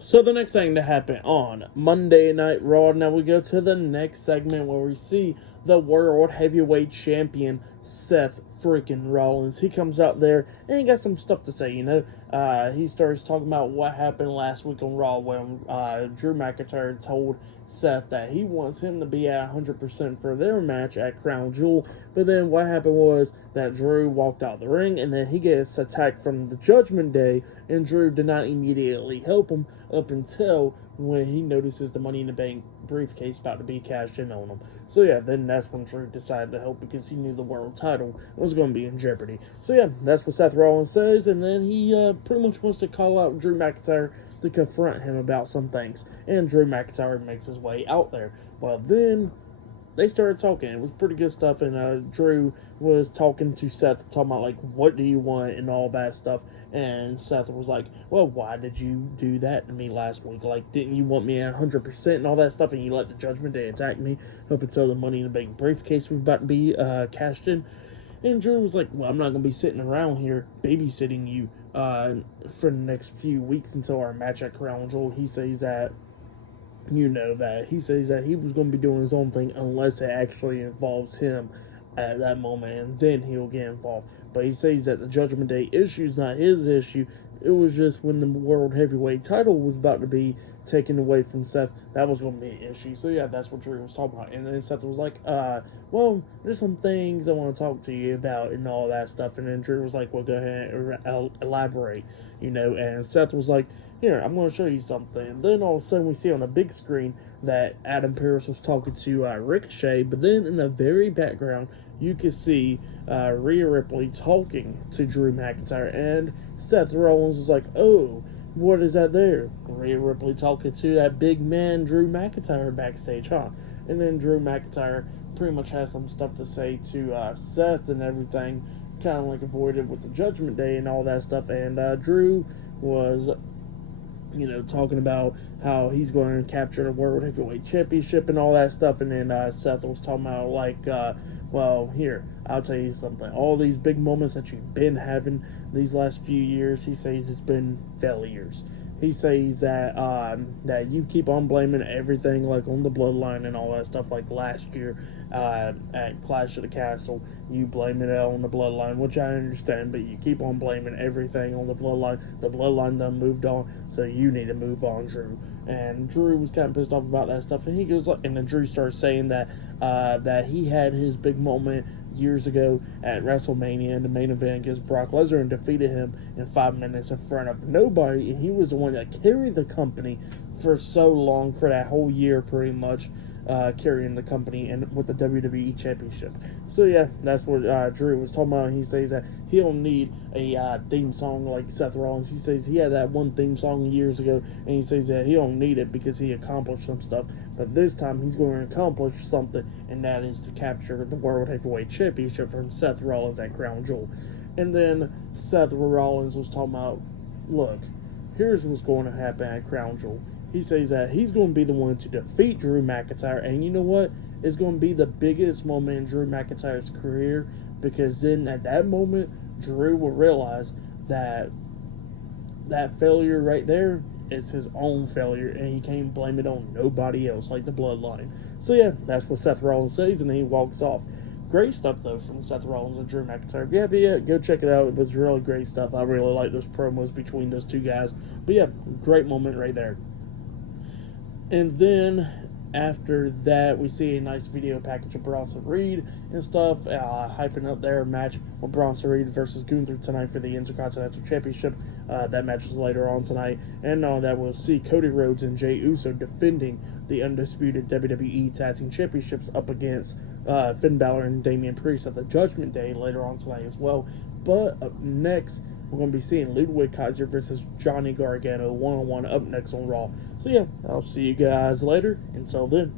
So the next thing to happen on Monday Night Raw, now we go to the next segment where we see the World Heavyweight Champion, Seth freaking Rollins. He comes out there and he got some stuff to say, he starts talking about what happened last week on Raw when Drew McIntyre told Seth that he wants him to be at 100% for their match at Crown Jewel. But then what happened was that Drew walked out the ring and then he gets attacked from the Judgment Day, and Drew did not immediately help him up until when he notices the Money in the Bank briefcase about to be cashed in on him. So yeah, then that's when Drew decided to help because he knew the world title was going to be in jeopardy. So yeah, that's what Seth Rollins says, and then he pretty much wants to call out Drew McIntyre to confront him about some things. And Drew McIntyre makes his way out there. Well, then they started talking. It was pretty good stuff, and Drew was talking to Seth, talking about, like, what do you want and all that stuff, and Seth was like, well, why did you do that to me last week? Like, didn't you want me at 100% and all that stuff, and you let the Judgment Day attack me up until the Money in the Bank briefcase was about to be cashed in? And Drew was like, well, I'm not going to be sitting around here babysitting you for the next few weeks until our match at Crown Jewel. He says that he says that he was going to be doing his own thing unless it actually involves him at that moment, and then he'll get involved. But he says that the Judgment Day issue is not his issue. It was just when the World Heavyweight title was about to be taken away from Seth, that was going to be an issue. So yeah, that's what Drew was talking about. And then Seth was like, well, there's some things I want to talk to you about and all that stuff. And then Drew was like, well, go ahead and elaborate, and Seth was like, here, I'm going to show you something. And then all of a sudden we see on the big screen that Adam Pearce was talking to Ricochet, but then in the very background, you can see Rhea Ripley talking to Drew McIntyre, and Seth Rollins was like, oh, what is that there? Rhea Ripley talking to that big man Drew McIntyre backstage, huh? And then Drew McIntyre pretty much has some stuff to say to Seth and everything, kind of like avoided with the Judgment Day and all that stuff, and Drew was talking about how he's going to capture the World Heavyweight Championship and all that stuff. And then Seth was talking about, like, well, here, I'll tell you something. All these big moments that you've been having these last few years, he says it's been failures. He says that that you keep on blaming everything, like, on the bloodline and all that stuff. Like last year at Clash of the Castle, you blaming it on the bloodline, which I understand, but you keep on blaming everything on the bloodline. The bloodline done moved on, so you need to move on, Drew. And Drew was kind of pissed off about that stuff, and he goes, and then Drew starts saying that that he had his big moment years ago at WrestleMania in the main event against Brock Lesnar and defeated him in 5 minutes in front of nobody, and he was the one that carried the company for so long, for that whole year pretty much, carrying the company and with the WWE Championship. So yeah, that's what Drew was talking about. He says that he don't need a theme song like Seth Rollins. He says he had that one theme song years ago, and he says that he don't need it because he accomplished some stuff. But this time he's going to accomplish something, and that is to capture the World Heavyweight Championship from Seth Rollins at Crown Jewel. And then Seth Rollins was talking about, look, here's what's going to happen at Crown Jewel. He says that he's going to be the one to defeat Drew McIntyre, and you know what? It's going to be the biggest moment in Drew McIntyre's career, because then at that moment, Drew will realize that that failure right there is his own failure, and he can't blame it on nobody else like the bloodline. So yeah, that's what Seth Rollins says, and then he walks off. Great stuff, though, from Seth Rollins and Drew McIntyre. If you haven't yet, go check it out. It was really great stuff. I really like those promos between those two guys. But yeah, great moment right there. And then after that, we see a nice video package of Bronson Reed and stuff, hyping up their match with Bronson Reed versus Gunther tonight for the Intercontinental Championship. That match is later on tonight. And that we'll see Cody Rhodes and Jey Uso defending the undisputed WWE Tag Team Championships up against Finn Balor and Damian Priest at the Judgment Day later on tonight as well. But up next, we're going to be seeing Ludwig Kaiser versus Johnny Gargano one-on-one up next on Raw. So yeah, I'll see you guys later. Until then.